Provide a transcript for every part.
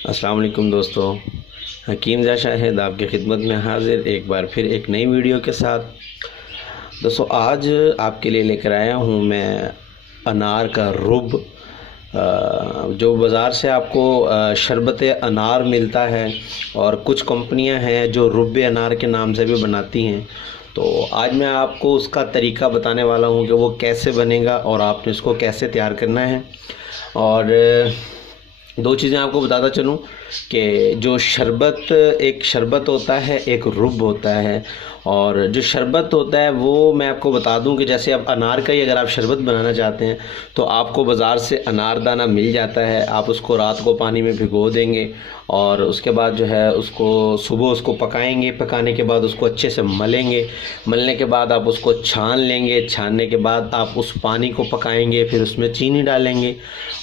अस्सलाम वालेकुम दोस्तों। हकीम ज़ा शाहिद आपकी खिदमत में हाज़िर एक बार फिर एक नई वीडियो के साथ। दोस्तों आज आपके लिए लेकर आया हूँ मैं अनार का रुब। जो बाज़ार से आपको शरबत अनार मिलता है और कुछ कंपनियां हैं जो रुब अनार के नाम से भी बनाती हैं। तो आज मैं आपको उसका तरीका बताने वाला हूँ कि वो कैसे बनेगा और आपने इसको कैसे तैयार करना है। और दो चीज़ें आपको बताता चलूँ कि जो शरबत, एक शरबत होता है, एक रुब होता है। और जो शरबत होता है वो मैं आपको बता दूं कि जैसे अब अनार का ही अगर आप शरबत बनाना चाहते हैं तो आपको बाज़ार से अनारदाना मिल जाता है। आप उसको रात को पानी में भिगो देंगे और उसके बाद जो है उसको सुबह उसको पकाएंगे। पकाने के बाद उसको अच्छे से मलेंगे। मलने के बाद आप उसको छान लेंगे। छानने के बाद आप उस पानी को पकाएंगे, फिर उसमें चीनी डालेंगे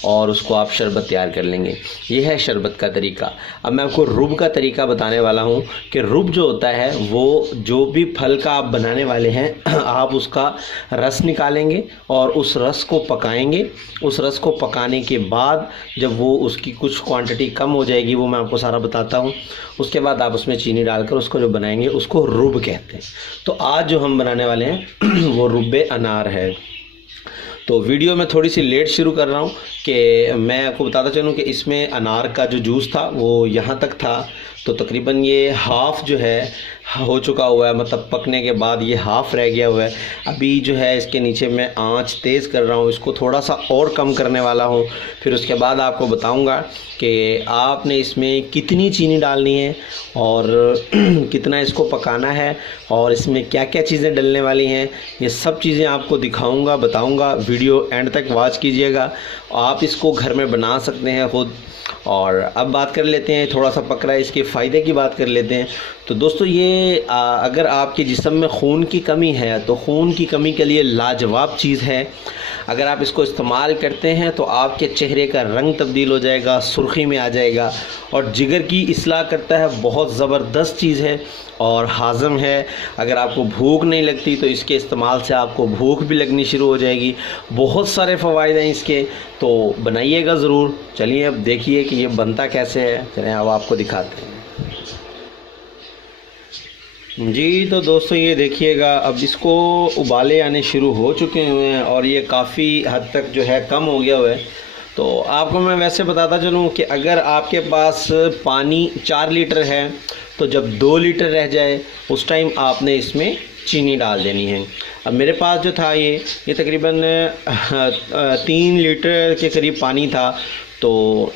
और उसको आप शरबत तैयार कर लेंगे। ये है शरबत का तरीका। अब मैं आपको रुब का तरीका बताने वाला हूँ कि रुब जो होता है वो जो भी फल का आप बनाने वाले हैं आप उसका रस निकालेंगे और उस रस को पकाएंगे। उस रस को पकाने के बाद जब वो उसकी कुछ क्वांटिटी कम हो जाएगी, वो मैं आपको सारा बताता हूँ, उसके बाद आप उसमें चीनी डालकर उसको जो बनाएंगे उसको रुब कहते हैं। तो आज जो हम बनाने वाले हैं वो रुब्बे अनार है। तो वीडियो में थोड़ी सी लेट शुरू कर रहा हूँ कि मैं आपको बताता चलूँ कि इसमें अनार का जो जूस था वो यहाँ तक था। तो तकरीबन ये हाफ़ जो है हो चुका हुआ है, मतलब पकने के बाद ये हाफ़ रह गया हुआ है। अभी जो है इसके नीचे मैं आंच तेज़ कर रहा हूँ, इसको थोड़ा सा और कम करने वाला हूँ। फिर उसके बाद आपको बताऊँगा कि आपने इसमें कितनी चीनी डालनी है और कितना इसको पकाना है और इसमें क्या क्या चीज़ें डलने वाली हैं। ये सब चीज़ें आपको दिखाऊंगा, बताऊंगा। वीडियो एंड तक वॉच कीजिएगा। आप इसको घर में बना सकते हैं खुद। और अब बात कर लेते हैं, थोड़ा सा पक रहा है, इसके फ़ायदे की बात कर लेते हैं। तो दोस्तों ये अगर आपके जिस्म में खून की कमी है तो खून की कमी के लिए लाजवाब चीज़ है। अगर आप इसको इस्तेमाल करते हैं तो आपके चेहरे का रंग तब्दील हो जाएगा, सुर्खी में आ जाएगा और जिगर की इस्लाह करता है। बहुत ज़बरदस्त चीज़ है और हाज़म है। अगर आपको भूख नहीं लगती तो इसके इस्तेमाल से आपको भूख भी लगनी शुरू हो जाएगी। बहुत सारे फ़वाइद हैं इसके, तो बनाइएगा ज़रूर। चलिए अब देखिए कि ये बनता कैसे है। चलें अब आपको दिखाते हैं जी। तो दोस्तों ये देखिएगा, अब इसको उबाले आने शुरू हो चुके हुए हैं और ये काफ़ी हद तक जो है कम हो गया हुआ है। तो आपको मैं वैसे बताता चलूँ कि अगर आपके पास पानी 4 लीटर है तो जब 2 लीटर रह जाए उस टाइम आपने इसमें चीनी डाल देनी है। अब मेरे पास जो था ये तकरीबन 3 लीटर के करीब पानी था, तो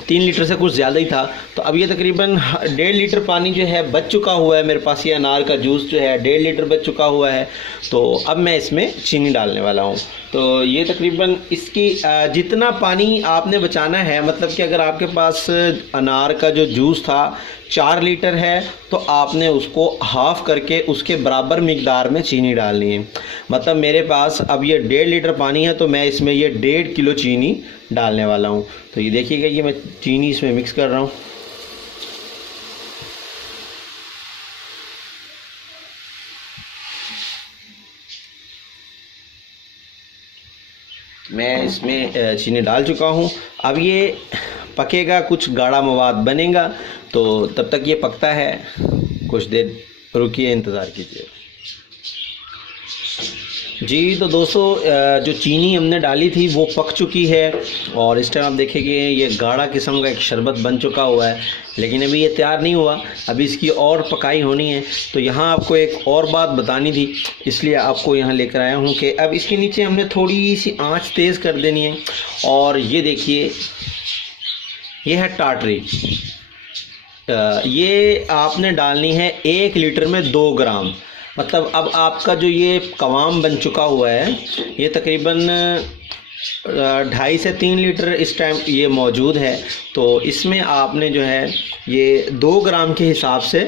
3 लीटर से कुछ ज़्यादा ही था। तो अब ये तकरीबन 1.5 लीटर पानी जो है बच चुका हुआ है मेरे पास। ये अनार का जूस जो है 1.5 लीटर बच चुका हुआ है। तो अब मैं इसमें चीनी डालने वाला हूँ। तो ये तकरीबन इसकी जितना पानी आपने बचाना है, मतलब कि अगर आपके पास अनार का जो जूस था 4 लीटर है तो आपने उसको हाफ़ करके उसके बराबर मिकदार में चीनी डालनी है। मतलब मेरे पास अब ये 1.5 लीटर पानी है तो मैं इसमें ये 1.5 किलो चीनी डालने वाला हूँ। तो ये देखिएगा, ये मैं चीनी इसमें मिक्स कर रहा हूँ। मैं इसमें चीनी डाल चुका हूँ। अब ये पकेगा, कुछ गाढ़ा मवाद बनेगा, तो तब तक ये पकता है। कुछ देर रुकिए, इंतज़ार कीजिए जी। तो दोस्तों जो चीनी हमने डाली थी वो पक चुकी है और इस टाइम आप देखेंगे ये गाढ़ा किस्म का एक शरबत बन चुका हुआ है। लेकिन अभी ये तैयार नहीं हुआ, अभी इसकी और पकाई होनी है। तो यहाँ आपको एक और बात बतानी थी, इसलिए आपको यहाँ लेकर आया हूँ कि अब इसके नीचे हमने थोड़ी सी आंच तेज़ कर देनी है। और ये देखिए, ये है टाटरी। ये आपने डालनी है 1 लीटर में 2 ग्राम। मतलब अब आपका जो ये कवाम बन चुका हुआ है ये तकरीबन 2.5 से 3 लीटर इस टाइम ये मौजूद है। तो इसमें आपने जो है ये 2 ग्राम के हिसाब से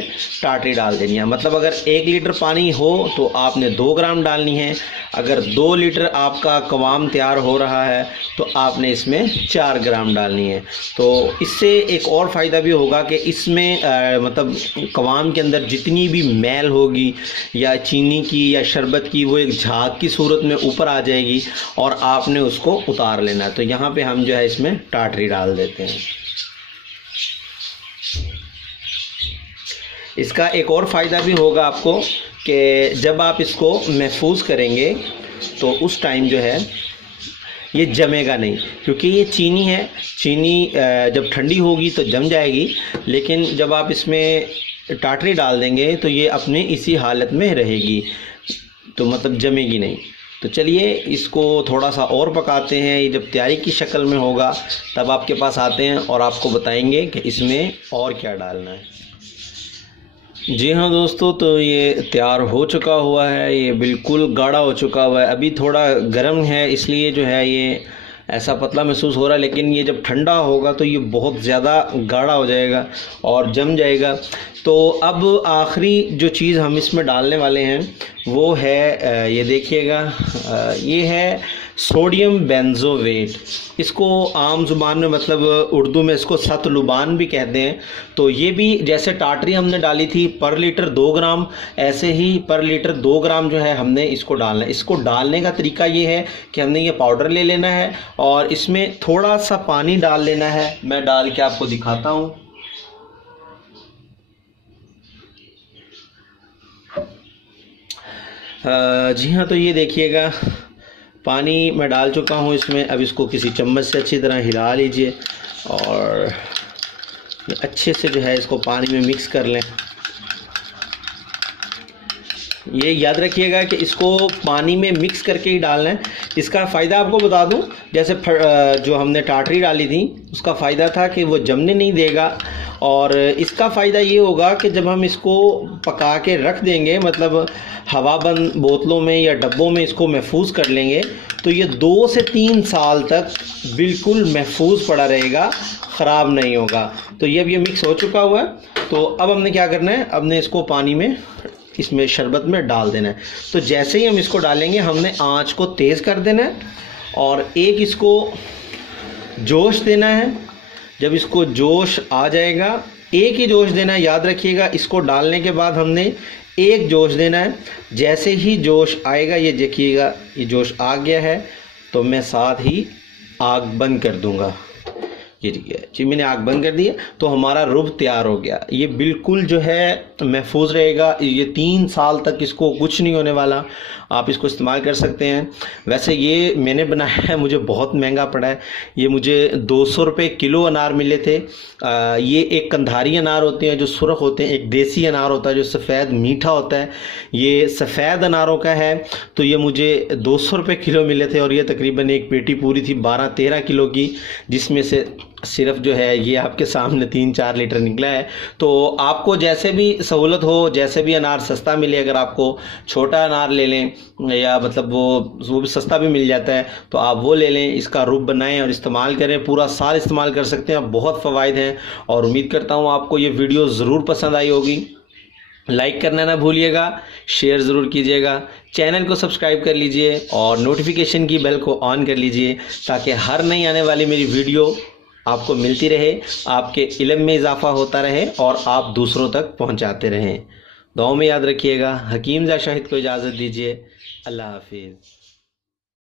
टाटरी डाल देनी है। मतलब अगर 1 लीटर पानी हो तो आपने 2 ग्राम डालनी है। अगर 2 लीटर आपका कवाम तैयार हो रहा है तो आपने इसमें 4 ग्राम डालनी है। तो इससे एक और फ़ायदा भी होगा कि इसमें मतलब कवाम के अंदर जितनी भी मैल होगी या चीनी की या शरबत की, वो एक झाग की सूरत में ऊपर आ जाएगी और आपने उसको उतार लेना है। तो यहाँ पे हम जो है इसमें टाटरी डाल देते हैं। इसका एक और फ़ायदा भी होगा आपको कि जब आप इसको महफूज करेंगे तो उस टाइम जो है ये जमेगा नहीं, क्योंकि ये चीनी है। चीनी जब ठंडी होगी तो जम जाएगी, लेकिन जब आप इसमें टाटरी डाल देंगे तो ये अपने इसी हालत में रहेगी, तो मतलब जमेगी नहीं। तो चलिए इसको थोड़ा सा और पकाते हैं। ये जब तैयारी की शक्ल में होगा तब आपके पास आते हैं और आपको बताएंगे कि इसमें और क्या डालना है। जी हाँ दोस्तों, तो ये तैयार हो चुका हुआ है। ये बिल्कुल गाढ़ा हो चुका हुआ है। अभी थोड़ा गर्म है इसलिए जो है ये ऐसा पतला महसूस हो रहा है, लेकिन ये जब ठंडा होगा तो ये बहुत ज़्यादा गाढ़ा हो जाएगा और जम जाएगा। तो अब आखिरी जो चीज़ हम इसमें डालने वाले हैं वो है, ये देखिएगा, ये है सोडियम बेंजोवेट। इसको आम ज़ुबान में मतलब उर्दू में इसको सतलुबान भी कहते हैं। तो ये भी जैसे टाटरी हमने डाली थी पर लीटर 2 ग्राम, ऐसे ही पर लीटर 2 ग्राम जो है हमने इसको डालना है। इसको डालने का तरीका ये है कि हमने ये पाउडर ले लेना है और इसमें थोड़ा सा पानी डाल लेना है। मैं डाल के आपको दिखाता हूँ। जी हाँ, तो ये देखिएगा पानी मैं डाल चुका हूँ इसमें। अब इसको किसी चम्मच से अच्छी तरह हिला लीजिए और अच्छे से जो है इसको पानी में मिक्स कर लें। ये याद रखिएगा कि इसको पानी में मिक्स करके ही डालना है। इसका फ़ायदा आपको बता दूं, जैसे जो हमने टाटरी डाली थी उसका फ़ायदा था कि वो जमने नहीं देगा, और इसका फ़ायदा ये होगा कि जब हम इसको पका के रख देंगे, मतलब हवाबंद बोतलों में या डब्बों में इसको महफूज कर लेंगे, तो ये 2 से 3 साल तक बिल्कुल महफूज पड़ा रहेगा, ख़राब नहीं होगा। तो ये अब ये मिक्स हो चुका हुआ है। तो अब हमने क्या करना है, हमने इसको पानी में, इसमें शरबत में डाल देना है। तो जैसे ही हम इसको डालेंगे हमने आंच को तेज़ कर देना है और एक इसको जोश देना है। जब इसको जोश आ जाएगा, एक ही जोश देना है, याद रखिएगा। इसको डालने के बाद हमने एक जोश देना है। जैसे ही जोश आएगा, ये देखिएगा ये जोश आ गया है, तो मैं साथ ही आग बंद कर दूंगा। ये ठीक है जी, मैंने आग बंद कर दी है। तो हमारा रुब तैयार हो गया। ये बिल्कुल जो है महफूज रहेगा। ये 3 साल तक इसको कुछ नहीं होने वाला। आप इसको इस्तेमाल कर सकते हैं। वैसे ये मैंने बनाया है, मुझे बहुत महंगा पड़ा है। ये मुझे 200 रुपये किलो अनार मिले थे। ये एक कंधारी अनार होते हैं जो सुर्ख होते हैं, एक देसी अनार होता है जो सफ़ेद मीठा होता है। ये सफ़ेद अनारों का है। तो ये मुझे 200 रुपये किलो मिले थे और ये तकरीबन एक पेटी पूरी थी 12-13 किलो की, जिसमें से सिर्फ जो है ये आपके सामने 3-4 लीटर निकला है। तो आपको जैसे भी सहूलत हो, जैसे भी अनार सस्ता मिले, अगर आपको छोटा अनार ले लें या मतलब वो भी सस्ता भी मिल जाता है, तो आप वो ले लें। इसका रूप बनाएं और इस्तेमाल करें। पूरा साल इस्तेमाल कर सकते हैं। बहुत फ़वाइद हैं और उम्मीद करता हूँ आपको ये वीडियो ज़रूर पसंद आई होगी। लाइक करना ना भूलिएगा, शेयर ज़रूर कीजिएगा, चैनल को सब्सक्राइब कर लीजिए और नोटिफिकेशन की बेल को ऑन कर लीजिए, ताकि हर नई आने वाली मेरी वीडियो आपको मिलती रहे, आपके इल्म में इजाफ़ा होता रहे और आप दूसरों तक पहुंचाते रहें। दुआ में याद रखिएगा। हकीम ज़ा शाहिद को इजाज़त दीजिए। अल्लाह हाफिज़।